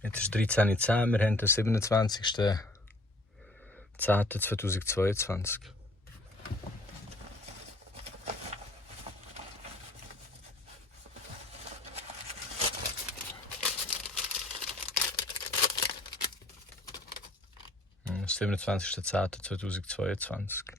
Jetzt ist 13.10 Uhr, wir haben den 27.10.2022. Das 27.10.2022.